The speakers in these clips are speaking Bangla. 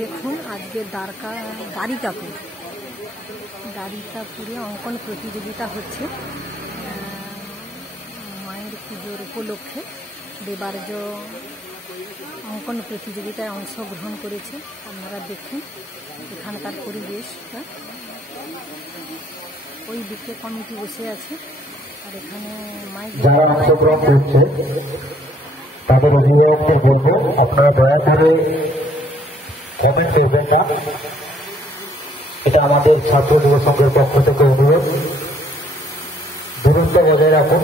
দেখুন আজকে দ্বারিকাপুরে অঙ্কন প্রতিযোগিতা হচ্ছে মায়ের পুজোর উপলক্ষে। দেবার্য অঙ্কন প্রতিযোগিতায় অংশগ্রহণ করেছে। আপনারা দেখুন এখানকার পরিবেশটা। ওই দিকে কমিটি বসে আছে আর এখানে মাইক যারা অংশগ্রহণ করছে তাদের অভিভাবকদের বলবো আপনারা দয়া করে কমেন্ট করবেন না। এটা আমাদের ছাত্র যুব সংঘের পক্ষ থেকে অনুরোধ, দূরত্ব বজায় রাখুন।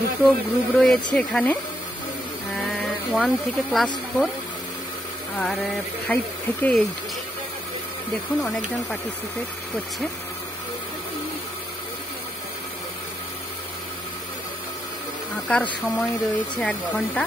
দুটো গ্রুপ রয়েছে এখানে, 1 থেকে ক্লাস 4 আর 5 থেকে 8। দেখুন অনেকজন পার্টিসিপেট করছে। আঁকার সময় রয়েছে 1 ঘন্টা।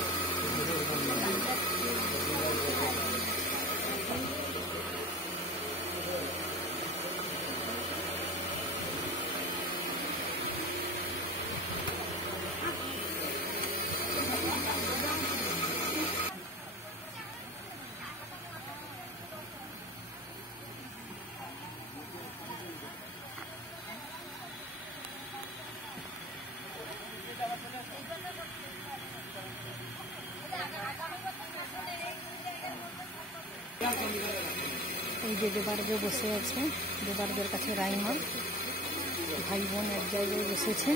এই যে দেবার্য বসে আছে, দেবার্যের কাছে রাইমা, ভাই বোন এক জায়গায় বসেছে।